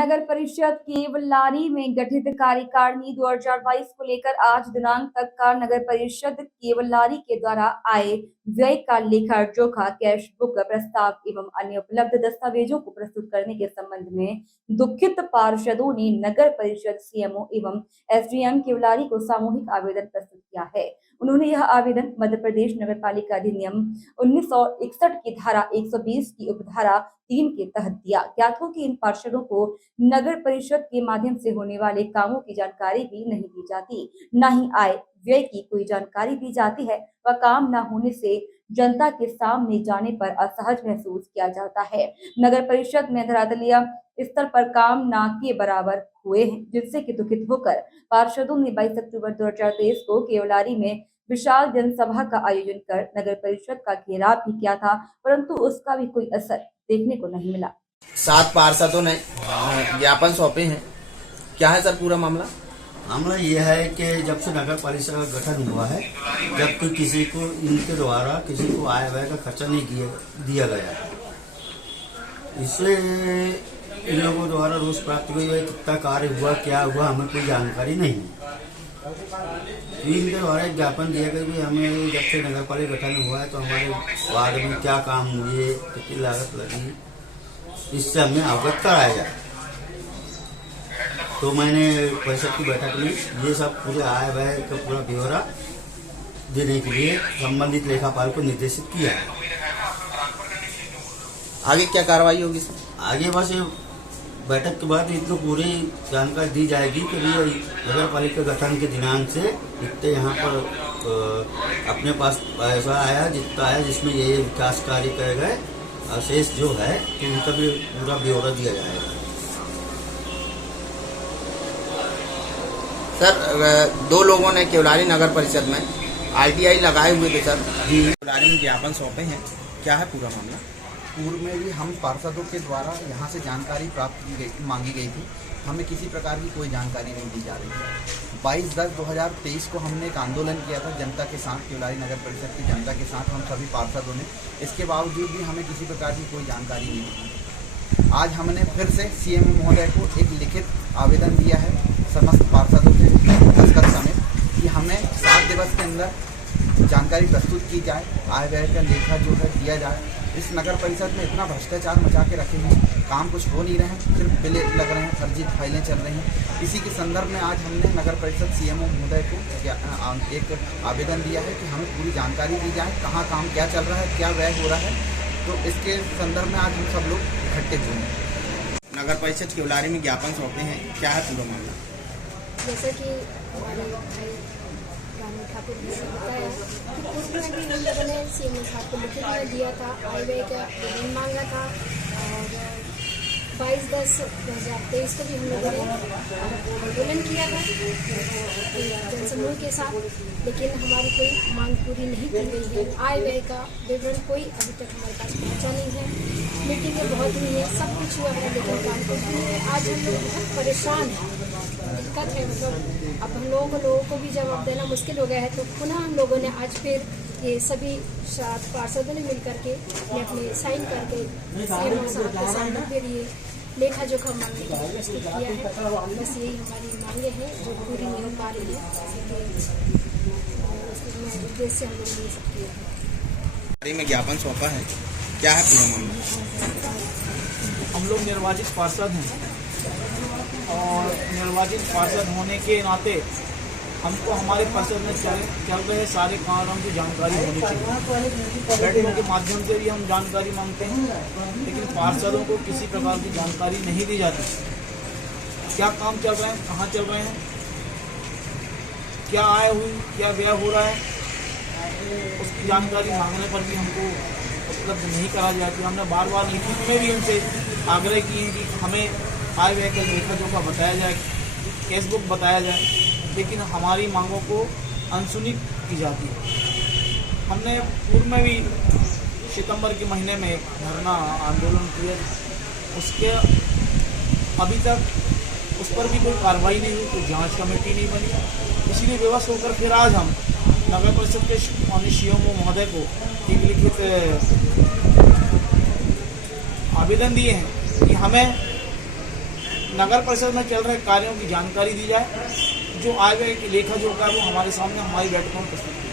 नगर परिषद केवलारी में गठित कार्यकारिणी 2022 को लेकर आज दिनांक तक का नगर परिषद केवलारी के द्वारा आए व्यय का लेखा जोखा, कैश बुक, प्रस्ताव एवं अन्य उपलब्ध दस्तावेजों को प्रस्तुत करने के संबंध में दुखित पार्षदों ने नगर परिषद सीएमओ एवं एसडीएम केवलारी को सामूहिक आवेदन प्रस्तुत किया है। उन्होंने यह आवेदन मध्य प्रदेश नगर पालिका अधिनियम 1961 की धारा 120 की उपधारा 3 के तहत दिया। ज्ञात हो कि इन पार्षदों को नगर परिषद के माध्यम से होने वाले कामों की जानकारी भी नहीं दी जाती, न ही आय व्यय की कोई जानकारी दी जाती है। वह काम न होने से जनता के सामने जाने पर असहज महसूस किया जाता है। नगर परिषद में धरातलीय स्तर पर काम न के बराबर हुए हैं, जिससे कि दुखित होकर पार्षदों ने 22 अक्टूबर 2023 को केवलारी में विशाल जनसभा का आयोजन कर नगर परिषद का घेराव भी किया था, परंतु उसका भी कोई असर देखने को नहीं मिला। 7 पार्षदों ने ज्ञापन सौंपे हैं। क्या है सर पूरा मामला? मामला यह है कि जब से नगर परिषद का गठन हुआ है, जबकि किसी को इनके द्वारा किसी को आय व्यय का खर्चा नहीं दिया गया, इसलिए इन लोगों द्वारा रोष प्राप्त हुई है। कितना कार्य हुआ, क्या हुआ, हमें कोई जानकारी नहीं है। इनके द्वारा एक ज्ञापन दिया गया कि हमें जब से नगर पालिका गठन हुआ है तो हमारे वार्ड में क्या काम हुए, कितनी लागत लगी, इससे हमें अवगत कराया जाए। तो मैंने परिषद की बैठक में ये सब पूरे आय व्यय का पूरा ब्यौरा देने के लिए संबंधित लेखापाल को निर्देशित किया है। आगे क्या कार्रवाई होगी सर? आगे बस बैठक के बाद इनको पूरी जानकारी दी जाएगी कि नगर पालिका गठन के दिनांक से इतने यहाँ पर अपने पास पैसा आया, जितना आया, जिसमें ये विकास कार्य करे गए, शेष जो है कि उनका भी पूरा ब्यौरा दिया जाएगा। सर 2 लोगों ने केवलारी नगर परिषद में आरटीआई लगाए हुए थे सर, केवलारी में ज्ञापन सौंपे हैं। क्या है पूरा मामला? पूर्व में भी हम पार्षदों के द्वारा यहाँ से जानकारी प्राप्त मांगी गई थी, हमें किसी प्रकार की कोई जानकारी नहीं दी जा रही है। 22/10/2023 को हमने एक आंदोलन किया था जनता के साथ, केवलारी नगर परिषद की जनता के साथ, हम सभी पार्षदों ने। इसके बावजूद भी हमें किसी प्रकार की कोई जानकारी नहीं दी। आज हमने फिर से सीएम महोदय को एक लिखित आवेदन दिया है समस्त पार्षदों के दस्तखत समेत कि हमें 7 दिवस के अंदर जानकारी प्रस्तुत की जाए, आय व्यय का लेखा जो है दिया जाए। इस नगर परिषद में इतना भ्रष्टाचार मचा के रखे हैं, काम कुछ हो नहीं रहे हैं, सिर्फ बिल लग रहे हैं, फर्जी फाइलें चल रही हैं। इसी के संदर्भ में आज हमने नगर परिषद सीएमओ महोदय को एक आवेदन दिया है कि हमें पूरी जानकारी दी जाए, कहाँ काम क्या चल रहा है, क्या व्यय हो रहा है। तो इसके संदर्भ में आज हम सब लोग इकट्ठे हुए हैं। नगर परिषद केवलारी में ज्ञापन सौंपे हैं। क्या है पूरा मामला? जैसा कि हमारे भाई रानी ठाकुर जी ने बताया कि पूर्व में भी हम लोगों ने सीएम साहब को लिखित में दिया था, आय व्यय का विवरण मांगा था, और 22/10/2023 को भी हम लोगों ने आंदोलन किया था जनसमूह के साथ, लेकिन हमारी कोई मांग पूरी नहीं की गई है। आय व्यय का विवरण कोई अभी तक हमारे पास पहुंचा नहीं है। मीटिंगें बहुत हुई है, सब कुछ हुआ है, लेकिन काम कुछ नहीं है। आज हम लोग बहुत परेशान हैं, दिक्कत है। मतलब अब हम लोगों को भी जवाब देना मुश्किल हो गया है। तो पुनः हम लोगों ने आज फिर ये सभी 7 पार्षदों ने मिल करके अपने साइन करके सीएम साहब के सामने फिर ये लेखा जोखा मांगने के लिए प्रस्तुत किया है। बस यही हमारी मांगे हैं जो पूरी नहीं हो पा रही है, उसमें उद्देश्य हम लोगों ने सब किया है। में ज्ञापन सौंपा है। क्या है पूरा मामला? हम लोग निर्वाचित पार्षद हैं और निर्वाचित पार्षद होने के नाते हमको हमारे परिषद में चल रहे सारे कामों की जानकारी होनी चाहिए। बैठकों के माध्यम से भी हम जानकारी मांगते हैं, लेकिन पार्षदों को किसी प्रकार की जानकारी नहीं दी जाती। क्या काम चल रहे हैं, कहाँ चल रहे हैं, क्या आय हुई, क्या व्यय हो रहा है, उसकी जानकारी मांगने पर भी हमको उपलब्ध नहीं करा जाती। हमने बार बार लिखित में भी उनसे आग्रह किए हैं कि हमें आय व्यय का लेखा जोखा बताया जाए, कैश बुक बताया जाए, लेकिन हमारी मांगों को अनसुनी की जाती है। हमने पूर्व में भी सितंबर के महीने में एक धरना आंदोलन किया, उसके अभी तक उस पर भी कोई कार्रवाई नहीं हुई, कोई जांच कमेटी नहीं बनी। इसीलिए बेबस होकर फिर आज हम नगर परिषद के माननीय सीएमओ महोदय को एक लिखित आवेदन दिए हैं कि हमें नगर परिषद में चल रहे कार्यों की जानकारी दी जाए, जो आय व्यय की लेखा जोखा है वो हमारे सामने हमारी बैठकों में प्रस्तुत की